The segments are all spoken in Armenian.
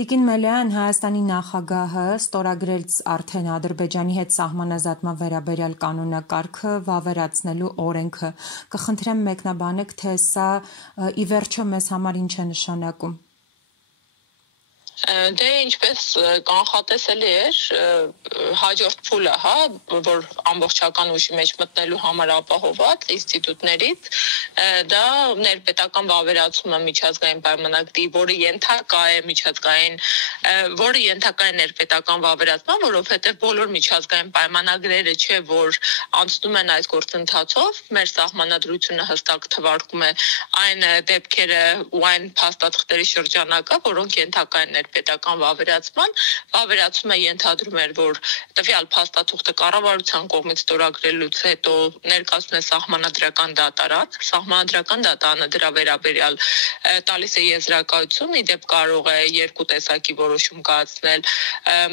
Տիկին Մելյան Հայաստանի նախագահը ստորագրեց արդեն Ադրբեջանի հետ սահմանազատման վերաբերյալ կանոնակարգը վավերացնելու օրենքը։ Կխնդրեմ մեկնաբանեք, թե սա ի վերջո մեզ համար ինչ է նշանակում։ Դե ինչպես կանխատեսելի էր, հաջորդ փուլը, որ ամբողջական ուժի մեջ մտնելու համար ապահոված ինստիտուտներից, դա ներպետական վավերացումը միջազգային պայմանագրի, որը ենթակա է ներպետական վավերացման, որովհետև բոլոր միջազգային պայմանագրերը չէ, որ անցնում են այս գործընթացով, մեր սահմանադրությունը հստակ թվարկում է այն դեպքերը ու այն փաստաթղթերի շրջանակը, որոնք ենթակա են պետական վավերացումը ենթադրում էր, որ տվյալ փաստաթուղթը կառավարության կողմից ստորագրելուց հետո ներկայացնում է սահմանադրական դատարանը դրա վերաբերյալ տալիս է եզրակացություն, իդեպ կարող է երկու տեսակի որոշում կայացնել,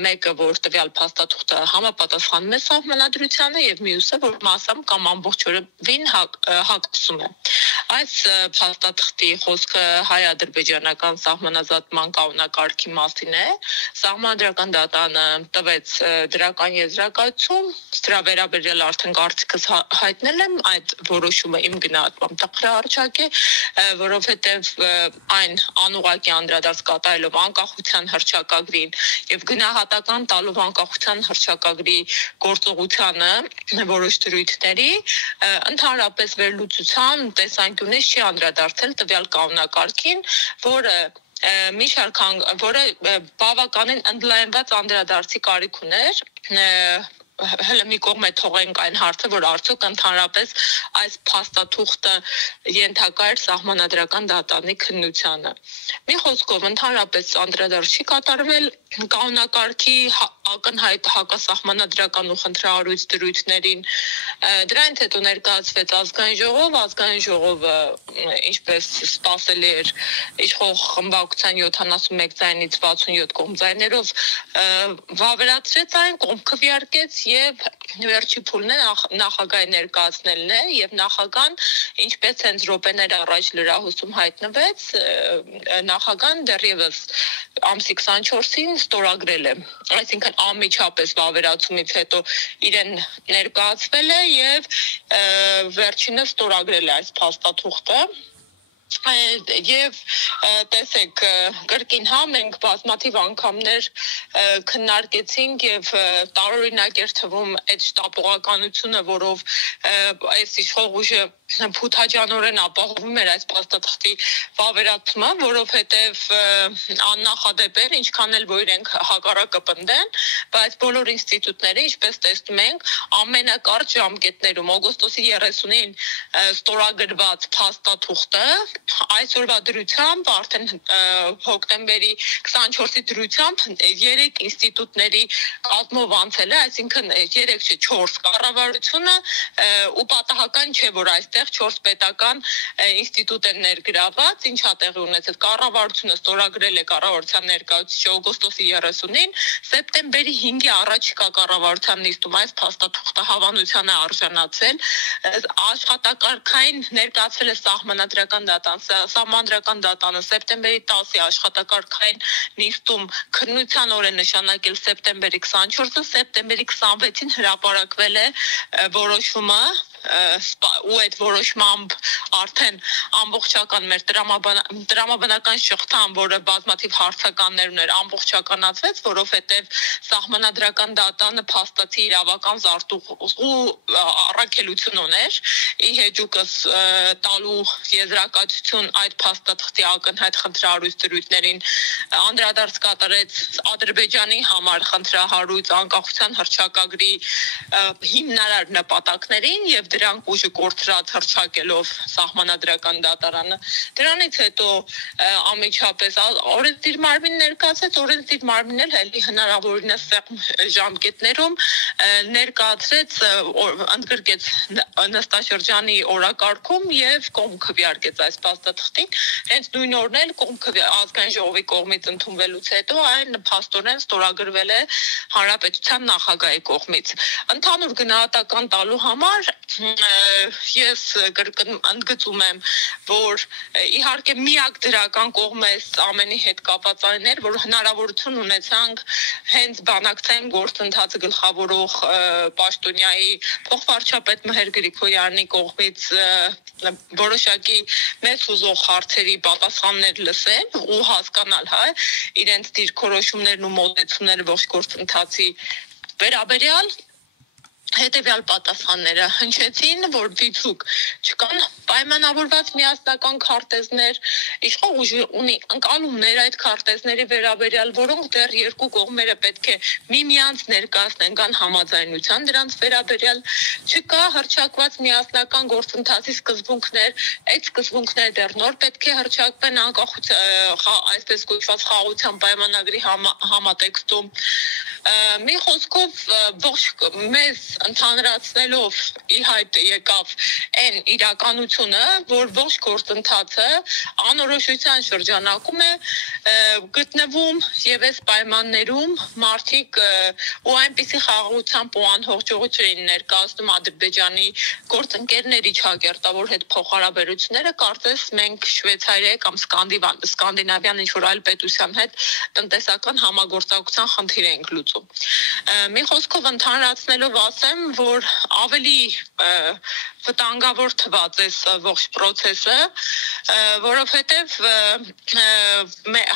մեկը, որ տվյալ փաստաթուղթը համապատասխանում է սահմանադրությանը եւ մյուսը, որ մասամբ կամ ամբողջովին հակասում է։ Այս փաստաթղթի խոսքը հայ-ադրբեջանական սահմանազատման կանոնակարգի մասին է, սահմանադրական դատարանը տվեց դրական եզրակացություն, դրա վերաբերյալ արդեն կարծիքս հայտնել եմ, այդ որոշումը իմ գնահատմամբ տխրահարճակ է, որովհետև այն անուղղակի անդրադարձ կատարելով անկախության հռչակագրին եւ գնահատական տալով անկախության հռչակագրի գործողությանը որոշ դրույթների, ընդհանրապես վերլուծության տեսանկյունից չի անդրադարձել տվյալ կանոնակարգին, որը բավականին ընդլայնված անդրադարձի կարիք ուներ, հələ մի կողմ է թողենք այն հարցը, որ արդյոք ընդհանրապես այս փաստաթուղթը ենթակա էր սահմանադրական դատարանի քննությանը։ Մի խոսքով ընդհանրապես անդրադարձ չի կատարվել կանոնակարգի ակնհայտ հակասահմանադրական ու խնդրահարույց դրույթներին, դրանից հետո ներկայացվեց ազգային ժողովը, ինչպես սպասելի էր, իշխող խմբակցության 71 ձայնից 67 կողմ ձայներով վավերացրեց այն, կողմ քվեարկեց եւ վերջի փուլն է նախագահի ներկայացնելն է եւ նախագահան, ինչպես հենց րոպեներ առաջ լրահոսում հայտնվեց, նախագահան դեռևս ամսի 24-ին ստորագրել է, այսինքն անմիջապես վավերացումից հետո իրեն ներկայացվել է եւ վերջինս ստորագրել է այս փաստաթուղթը եւ տեսեք կրկին մենք բազմաթիվ անգամներ քննարկեցինք եւ տարօրինակ էր թվում այդ շտապողականությունը, որով այս իշխող ուժը փութաջանորեն ապահովում էր այս փաստաթղթի վավերացումը, որովհետեւ աննախադեպ էր, ինչքան էլ որ իրենք հակառակը պնդեն, բայց բոլոր ինստիտուտները, ինչպես տեսնում ենք, ամենակարճ ժամկետներում օգոստոսի 30-ին ստորագրված փաստաթուղթը այսօրվա դրությամբ արդեն հոկտեմբերի 24-ի դրությամբ 3 ինստիտուտների կազմով անցել է, այսինքն 3 չէ 4 կառավարությունը ու պատահական չէ, որ այստեղ 4 պետական ինստիտուտ են ներգրաված, ինչա տեղի ունեցել կառավարությունը ստորագրել է կառավարության ներկայացուցիչը օգոստոսի 30-ին, սեպտեմբերի 5-ի առաջիկա կառավարության նիստում այս փաստաթուղթը հավանության է արժանացել, աշխատակարգային ներկայացվել է սահմանադրական դատարանը սեպտեմբերի 10-ի աշխատակարգային նիստում քննության օր է նշանակել սեպտեմբերի 24-ը, սեպտեմբերի 26-ին հրապարակվել է որոշումը ու այդ որոշմամբ արդեն ամբողջական մեր տրամաբանական շղթան, որը բազմաթիվ հարցականներ ուներ, ամբողջականացվեց, որովհետև սահմանադրական դատարանը փաստացի իրավական զարտուղու առաքելություն ուներ, ի հեճուկս տալու եզրակացություն այդ փաստաթղթի ակնհայտ խնդրահարույց դրույթներին, անդրադարձ կատարեց Ադրբեջանի համար խնդրահարույց անկախության հռչակագրի հիմնարար նպատակներին եւ դրանք ուժը կորցրած հռչակելով սահմանադրական դատարանը։ Դրանից հետո անմիջապես օրենսդիր մարմին ներկայացեց, օրենսդիր մարմինն էլ հելի հնարավորինս սեղմ ժամկետներում ներկայացրեց, ընդգրկեց նստաշրջանի օրակարգում եւ կողմ քվեարկեց այս փաստաթղթին։ Հենց նույն օրն էլ ազգային ժողովի կողմից ընդունվելուց հետո այն փաստորեն ստորագրվել է հանրապետության նախագահի կողմից։ Ընդհանուր գնահատական տալու համար ես ընդգծում եմ, որ իհարկե միակ դրական կողմը այս ամենի հետ կապված այն էր, որ հնարավորություն ունեցանք հենց բանակցային գործընթացը գլխավորող պաշտոնյայի փոխվարչապետ Մհեր Գրիգորյանի կողմից որոշակի մեծ ուզող հարցերի պատասխաններ լսել ու հասկանալ, իրենց դիրքորոշումներն ու մոտեցումները ողջ գործընթացի վերաբերյալ հետևյալ պատասխանները հնչեցին, որ դիցուկ չկան պայմանավորված միասնական քարտեզներ, իշխող ուժ ունի ընկալումներ այդ քարտեզների վերաբերյալ, որոնք դեռ երկու կողմերը պետք է միմյանց ներկայացնեն կան համաձայնության դրանց վերաբերյալ, չկա հռչակված միասնական գործընթացի սկզբունքներ, այդ սկզբունքները դեռ նոր պետք է հռչակվեն այսպես կոչված խաղաղության պայմանագրի համատեքստում։ Մի խոսքով ողջ մեզ ընդհանրացնելով ի հայտ եկավ այն իրականությունը, որ ողջ գործընթացը անորոշության շրջանակում է գտնվում եւ այս պայմաններում մարդիկ ու այնպիսի խաղաղությամբ ու անհողջողություն էին ներկայացնում Ադրբեջանի գործընկերների ճակերտավոր հետ փոխհարաբերությունները, կարծես մենք Շվեյցարիայի կամ Սկանդինավյան ինչ-որ այլ պետության հետ տնտեսական համագործակցության խնդիր ենք լուծում։ Մի խոսքով ընդհանրացնելով ասեմ, որ ավելի վտանգավոր թվաց այս ողջ process-ը, որովհետև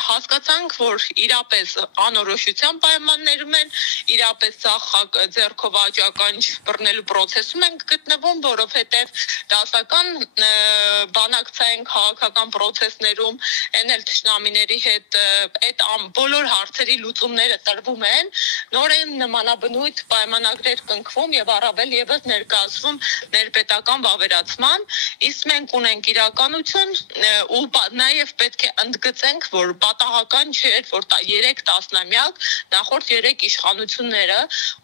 հասկացանք, որ իրապես անորոշության պայմաններում են, իրապես ձեռքով աճականջ բռնելու process-ում ենք գտնվում, որովհետև դասական բանակցային քաղաքական process-ներում էնել թշնամիների հետ այդ բոլոր հարցերի լուծումները տրվում են, նորեն նմանաբնույթ պայմանագրեր կնքվում եւ առավել եւս ներկայացվում ներպետական վավերացման, իսկ մենք ունենք իրականություն ու նաեւ պետք է ընդգծենք, որ պատահական չէր, որ 3 տասնամյակ նախորդ 3 իշխանությունները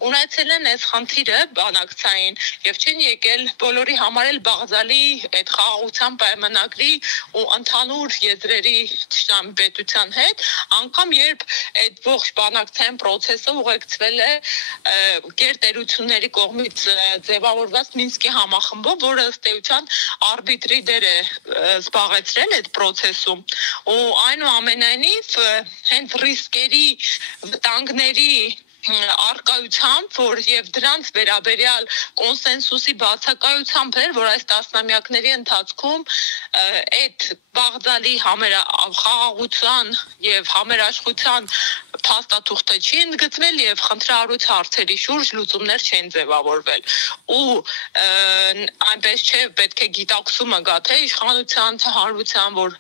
ունեցել են այս խնդիրը բանակցային եւ չեն եկել բոլորի համար էլ բաղձալի այդ խաղաղության պայմանագրի ու ընդհանուր եզրերի թշնամի պետության հետ, անգամ երբ այդ ողջ բանակցային process-ը ուղեկցվել է գերտերությունների կողմից ձևավորված Մինսկի համախմբով, որը ըստ էության արբիտրի դեր է զբաղեցրել այդ process-ում։ Ու այնուամենայնիվ հենց ռիսկերի, վտանգների արկայությամբ, որ եւ դրանց վերաբերյալ կոնսենսուսի բացակայությամբ էր, որ այս տասնամյակների ընթացքում այդ բաղձալի խաղաղության եւ համերաշխության փաստաթուղթը չի ընդգծվել եւ խնդրահարույց հարցերի շուրջ լուծումներ չեն ձևավորվել։ Ու այնպես չէ, պետք է գիտակցումը գա թե իշխանության, թե հանրության, որ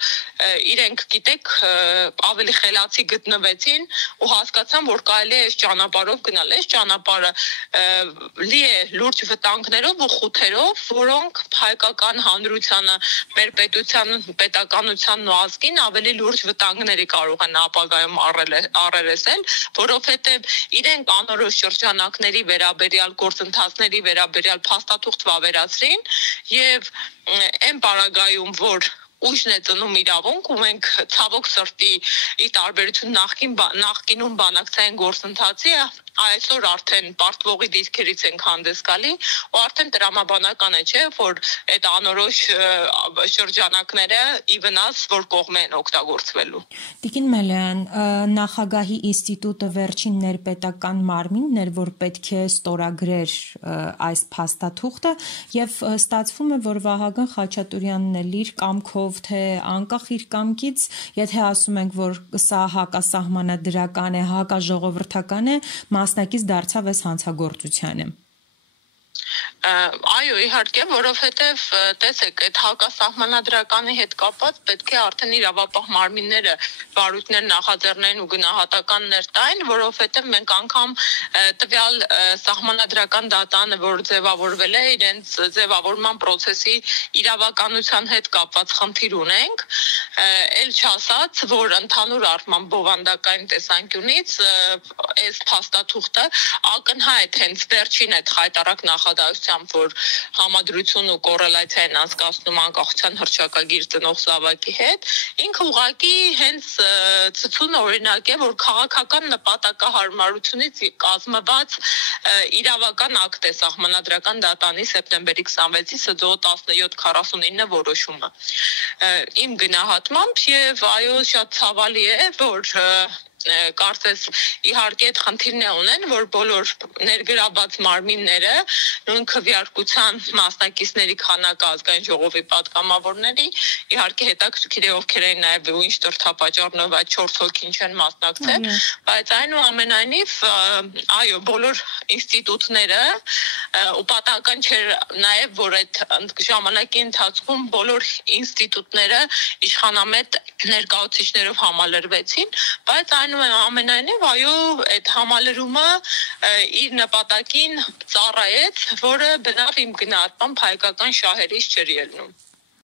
իրենք գիտեք ավելի խելացի գտնվեցին ու հասկացան, որ կարելի է այս ճանապարհով գնալ։ Այս ճանապարհը լի է լուրջ վտանգներով ու խութերով, որոնք հայկական հանրությանը, մեր պետականությանն ու ազգին ավելի լուրջ վտանգների կարող են ապագայում առերեսել, որովհետև իրենք անորոշ շրջանակների վերաբերյալ գործընթացների վերաբերյալ փաստաթուղթ վավերացրին եւ այն պարագայում, որ ուժն է ծնում իրավունք ու մենք ցավոք սրտի ի տարբերություն նախկինում բանակցային գործընթացի այսօր արդեն պարտվողի դիրքերից ենք հանդես գալի ու արդեն տրամաբանական է, չէ, որ այդ անորոշ շրջանակները ի վնաս որ կողմ են օգտագործվելու։ Տիկին Մելյան, նախագահի ինստիտուտը վերջին ներպետական մարմինն էր, որ պետք է ստորագրեր այս փաստաթուղթը եւ ստացվում է, որ Վահագն Խաչատուրյանն էլ իր կամքով թե անկախ իր կամքից, եթե ասում ենք, որ սա հակասահմանադրական է, հակաժողովրդական է, մասնակից դարձավ այս հանցագործությանը։ Այո, իհարկե, որովհետև տեսեք, այդ հակասահմանադրականի հետ կապված պետք է արդեն իրավապահ մարմինները վարույթներ նախաձեռնեն ու գնահատականներ տային, որովհետև մենք անգամ տվյալ սահմանադրական դատանը, որ ձևավորվել է, իրենց ձևավորման process-ի իրավականության հետ կապված խնդիր ունենք, ել չասած, որ ընդհանուր առմամբ բովանդակային տեսանկյունից այս փաստաթուղթը ակնհայտ հենց վերջին այդ խայտառակ նախադասության ուղղությամբ, որ համադրություն ու կոռելացիա են անցկացնում անկախության հռչակագիր ծնող զավակի հետ, ինքը ուղղակի հենց ցցուն օրինակ է, որ քաղաքական նպատակահարմարությունից կազմված իրավական ակտ է սահմանադրական դատանի սեպտեմբերի 26-ի ՍՁՕ 1749 որոշումը։ Իմ գնահատմամբ եւ այո շատ ցավալի է, որ կարծես իհարկե այդ խնդիրն է ունեն, որ բոլոր ներգրաված մարմինները նույն քվեարկության մասնակիցների քանակը ազգային ժողովի պատգամավորների իհարկե հետաքրքիր է ովքեր են նաև ու ինչ դրդապատճառներով այդ 4 հոգին չեն մասնակցել, բայց այնուամենայնիվ այո բոլոր ինստիտուտները ու պատահական չէր նաև որ այդ ժամանակի ընթացքում բոլոր ինստիտուտները իշխանամետ ներկայացուցիչներով համալրվեցին, բայց ամենայնիվ այո այդ համալրումը իր նպատակին ծառայեց, որը բնավ իմ գնահատմամբ հայկական շահերից չէր ելնում։